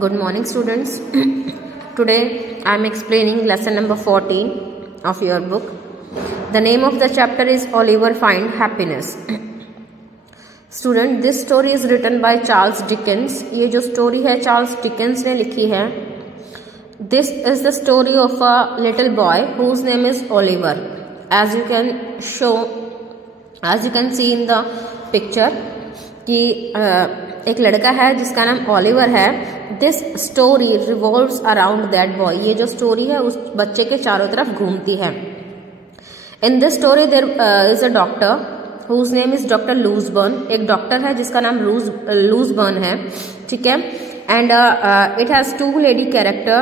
Good morning, students. Today I am explaining lesson number 14 of your book. The name of the chapter is Oliver Find Happiness. Student, this story is written by Charles Dickens. ये जो story है Charles Dickens ने लिखी है. This is the story of a little boy whose name is Oliver. As you can see in the picture कि एक लड़का है जिसका नाम ओलिवर है. This story revolves around that boy. ये जो स्टोरी है उस बच्चे के चारों तरफ घूमती है. In this story there is a doctor whose name is doctor Loosburn. एक डॉक्टर है जिसका नाम लूजबर्न है. ठीक है. And it has two lady character,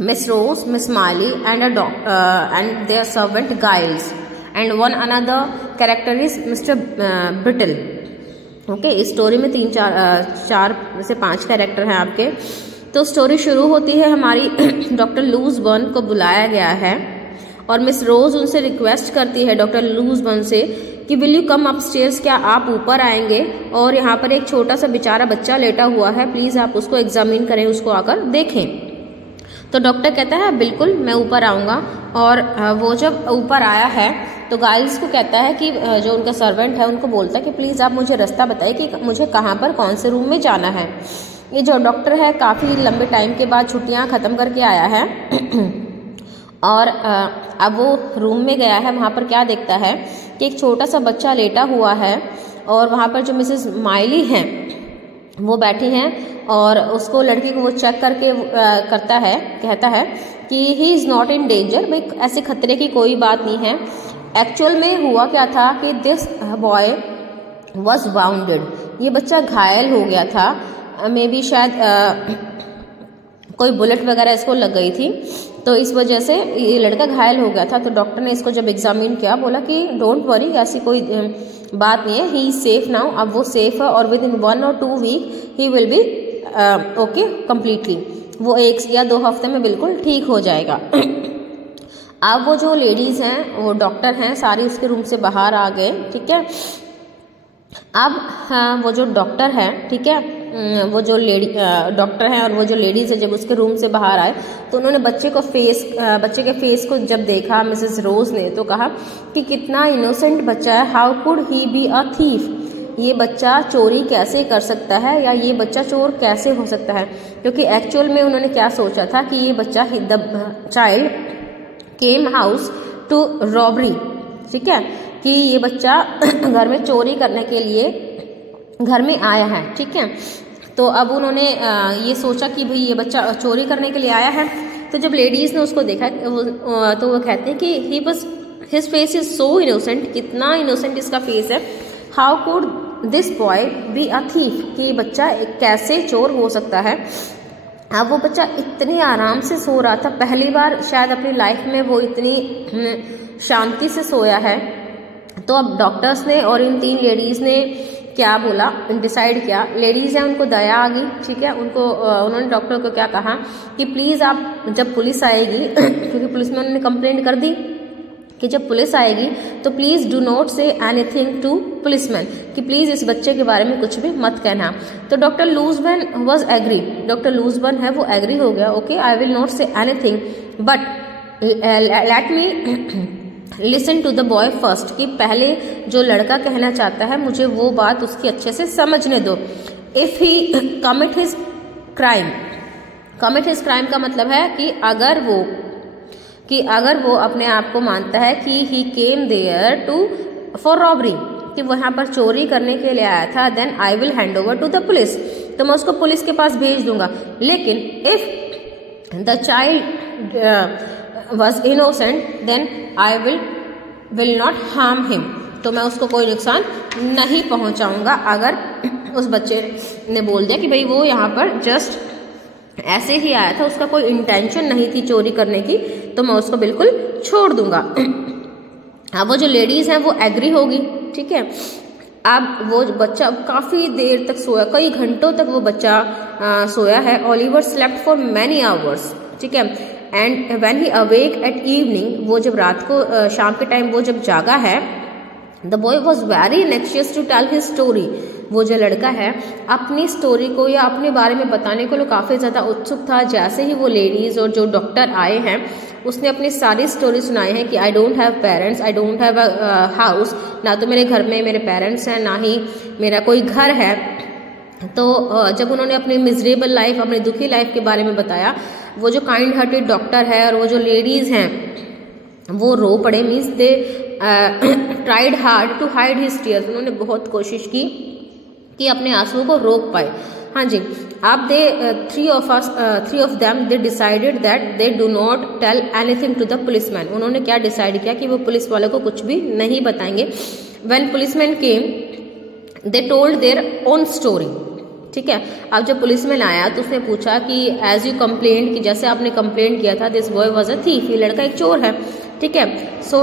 Miss Rose, Miss Marley and and their servant Giles and one another character is Mister Brittle. Okay. इस story में चार से 5 कैरेक्टर हैं आपके. तो स्टोरी शुरू होती है हमारी डॉक्टर लूजबर्न को बुलाया गया है और मिस रोज उनसे रिक्वेस्ट करती है डॉक्टर लूजबर्न से कि विल यू कम अपस्टेयर्स, क्या आप ऊपर आएंगे, और यहाँ पर एक छोटा सा बेचारा बच्चा लेटा हुआ है, प्लीज आप उसको एग्जामिन करें, उसको आकर देखें. तो डॉक्टर कहता है बिल्कुल मैं ऊपर आऊँगा. और वो जब ऊपर आया है तो गाइल्स को कहता है कि जो उनका सर्वेंट है उनको बोलता है कि प्लीज़ आप मुझे रास्ता बताइए कि मुझे कहाँ पर कौन से रूम में जाना है. ये जो डॉक्टर है काफ़ी लंबे टाइम के बाद छुट्टियाँ ख़त्म करके आया है और अब वो रूम में गया है. वहाँ पर क्या देखता है कि एक छोटा सा बच्चा लेटा हुआ है और वहाँ पर जो मिसेस माइली हैं वो बैठी हैं और उसको लड़की को वो चेक करके कहता है कि he is not in danger, भाई ऐसे खतरे की कोई बात नहीं है. एक्चुअल में हुआ क्या था कि दिस बॉय वॉज वाउंडेड. ये बच्चा घायल हो गया था. मे बी शायद कोई बुलेट वगैरह इसको लग गई थी, तो इस वजह से ये लड़का घायल हो गया था. तो डॉक्टर ने इसको जब एग्जामिन किया बोला कि डोंट वरी, ऐसी कोई बात नहीं है, ही इज सेफ नाउ. अब वो सेफ है और within 1 or 2 week he will be okay completely. वो 1 या 2 हफ्ते में बिल्कुल ठीक हो जाएगा. अब वो जो लेडीज़ हैं वो डॉक्टर हैं सारी उसके रूम से बाहर आ गए. ठीक है. अब हाँ, वो जो डॉक्टर है, ठीक है, वो जो डॉक्टर हैं और वो जो लेडीज़ है जब उसके रूम से बाहर आए तो उन्होंने बच्चे के फेस को जब देखा मिसेस रोज ने तो कहा कि कितना इनोसेंट बच्चा है, how could he be a thief. ये बच्चा चोरी कैसे कर सकता है या ये बच्चा चोर कैसे हो सकता है. क्योंकि एक्चुअल में उन्होंने क्या सोचा था कि ये बच्चा the child came house to robbery. ठीक है, कि ये बच्चा घर में चोरी करने के लिए घर में आया है. ठीक है. तो अब उन्होंने ये सोचा कि भाई ये बच्चा चोरी करने के लिए आया है. तो जब लेडीज़ ने उसको देखा तो वो कहते हैं कि his face is so innocent, कितना इनोसेंट इसका फेस है. How could this boy be a thief, कि बच्चा कैसे चोर हो सकता है. अब वो बच्चा इतनी आराम से सो रहा था, पहली बार शायद अपनी लाइफ में वो इतनी शांति से सोया है. तो अब डॉक्टर्स ने और इन 3 लेडीज़ ने क्या बोला, डिसाइड किया. लेडीज़ हैं उनको दया आ गई. ठीक है. उन्होंने डॉक्टर को क्या कहा कि प्लीज़ आप जब पुलिस आएगी क्योंकि पुलिस में उन्होंने कंप्लेंट कर दी कि जब पुलिस आएगी तो please do not say anything to policeman, कि प्लीज़ इस बच्चे के बारे में कुछ भी मत कहना. तो doctor Loosburn was agree. Doctor Loosburn है वो एग्री हो गया. Okay, I will not say anything but let me listen to the boy first, कि पहले जो लड़का कहना चाहता है मुझे वो बात उसकी अच्छे से समझने दो. If he commit his crime का मतलब है कि अगर वो अपने आप को मानता है कि ही केम देयर फॉर रॉबरी, कि वो यहाँ पर चोरी करने के लिए आया था, then I will hand over to the police, तो मैं उसको पुलिस के पास भेज दूंगा. लेकिन if the child was innocent then I will not harm him, तो मैं उसको कोई नुकसान नहीं पहुंचाऊंगा. अगर उस बच्चे ने बोल दिया कि भाई वो यहाँ पर जस्ट ऐसे ही आया था, उसका कोई इंटेंशन नहीं थी चोरी करने की, तो मैं उसको बिल्कुल छोड़ दूंगा. अब वो जो लेडीज हैं वो एग्री होगी. ठीक है. अब वो बच्चा काफ़ी देर तक सोया, कई घंटों तक वो बच्चा सोया है. Oliver slept for many hours. ठीक है. And when he awake eight evening, वो जब रात को शाम के टाइम वो जब जागा है the boy was very anxious to tell his story. वो जो लड़का है अपनी स्टोरी को या अपने बारे में बताने को काफ़ी ज़्यादा उत्सुक था। जैसे ही वो लेडीज़ और जो डॉक्टर आए हैं उसने अपनी सारी स्टोरी सुनाई है कि I don't have parents, I don't have a house, ना तो मेरे घर में मेरे पेरेंट्स हैं ना ही मेरा कोई घर है। तो जब उन्होंने अपनी मिजरेबल लाइफ, अपनी दुखी लाइफ के बारे में बताया, वो जो काइंड हार्टेड डॉक्टर है और वो जो लेडीज़ हैं वो रो पड़े। Means they tried hard to hide his tears. उन्होंने बहुत कोशिश की कि अपने आंसुओं को रोक पाए। हाँ जी, अब they three of them they decided that they do not tell anything to the policeman. उन्होंने क्या डिसाइड किया कि वो पुलिस वाले को कुछ भी नहीं बताएंगे। When policeman came they told their own story. ठीक है, अब जब पुलिसमैन आया तो उसने पूछा कि एज यू कंप्लेंट, कि जैसे आपने कंप्लेंट किया था, this boy was a thief, ये लड़का एक चोर है। ठीक है, सो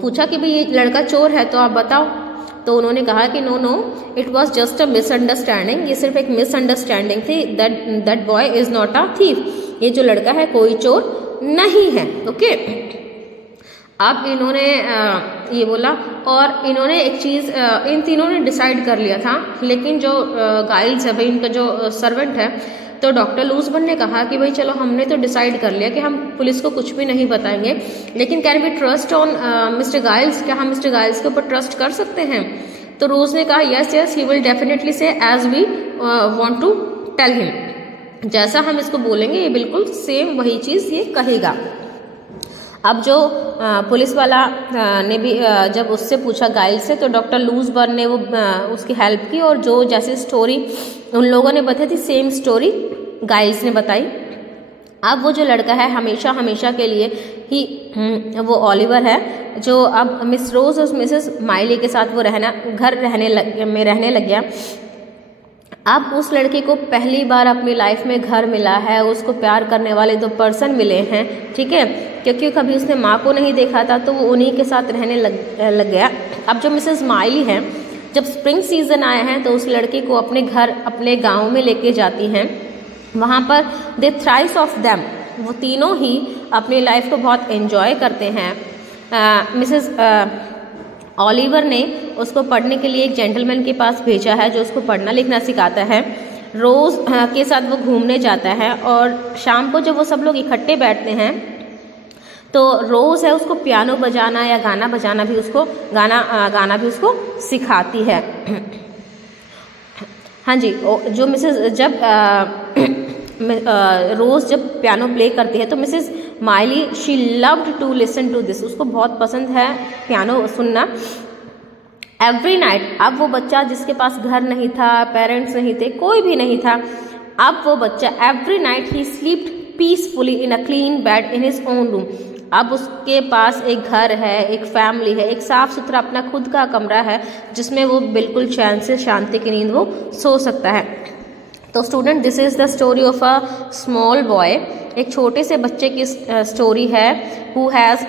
पूछा कि भाई ये लड़का चोर है तो आप बताओ। तो उन्होंने कहा कि no no, it was just a misunderstanding, ये सिर्फ एक मिसअंडरस्टैंडिंग थी, that boy is not a thief, ये जो लड़का है कोई चोर नहीं है। ओके, अब इन्होंने ये बोला और इन्होंने एक चीज़ इन तीनों ने डिसाइड कर लिया था, लेकिन जो गाइड्स है भाई, इनका जो सर्वेंट है, तो डॉक्टर लूजबर्न ने कहा कि भाई चलो हमने तो डिसाइड कर लिया कि हम पुलिस को कुछ भी नहीं बताएंगे, लेकिन can we trust on mister Giles, क्या हम मिस्टर गाइल्स के ऊपर ट्रस्ट कर सकते हैं? तो रोज ने कहा yes yes, he will definitely say as we want to tell him, जैसा हम इसको बोलेंगे ये बिल्कुल सेम वही चीज़ ये कहेगा। अब जो पुलिस वाला ने भी जब उससे पूछा गाइड से, तो डॉक्टर लूजबर्न ने वो उसकी हेल्प की और जो जैसे स्टोरी उन लोगों ने बताई थी सेम स्टोरी गाइड्स ने बताई। अब वो जो लड़का है हमेशा हमेशा के लिए ही वो ओलिवर है, जो अब मिस रोज और मिसेस माइली के साथ वो रहने लग गया। अब उस लड़के को पहली बार अपनी लाइफ में घर मिला है, उसको प्यार करने वाले 2 पर्सन मिले हैं। ठीक है, क्योंकि कभी उसने माँ को नहीं देखा था तो वो उन्हीं के साथ रहने लग गया। अब जो मिसेस माइली हैं, जब स्प्रिंग सीजन आया है तो उस लड़के को अपने घर, अपने गांव में लेके जाती हैं। वहाँ पर दे थ्राइस ऑफ देम, वो तीनों ही अपनी लाइफ को बहुत एंजॉय करते हैं। मिसेस ओलिवर ने उसको पढ़ने के लिए एक जेंटलमैन के पास भेजा है जो उसको पढ़ना लिखना सिखाता है। रोज़ के साथ वो घूमने जाता है और शाम को जब वो सब लोग इकट्ठे बैठते हैं तो रोज़ है उसको पियानो बजाना या गाना बजाना भी उसको गाना भी उसको सिखाती है। हाँ जी, जो मिसेस जब रोज़ जब पियानो प्ले करती है तो Mrs Miley she loved to listen to this, उसको बहुत पसंद है पियानो सुनना। एवरी नाइट, अब वो बच्चा जिसके पास घर नहीं था, पेरेंट्स नहीं थे, कोई भी नहीं था, अब वो बच्चा every night he slept peacefully in a clean bed in his own room. अब उसके पास एक घर है, एक फैमिली है, एक साफ सुथरा अपना खुद का कमरा है जिसमें वो बिल्कुल चैन से शांति की नींद वो सो सकता है। तो student, this is the story of a small boy, एक छोटे से बच्चे की स्टोरी है, who has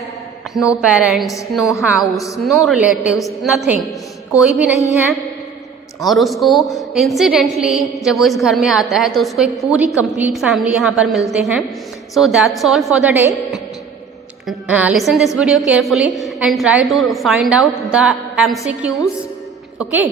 no parents, no house, no relatives, nothing, कोई भी नहीं है। और उसको इंसिडेंटली जब वो इस घर में आता है तो उसको एक पूरी कंप्लीट फैमिली यहाँ पर मिलते हैं। So that's all for the day. Listen this video carefully and try to find out the MCQs. Okay.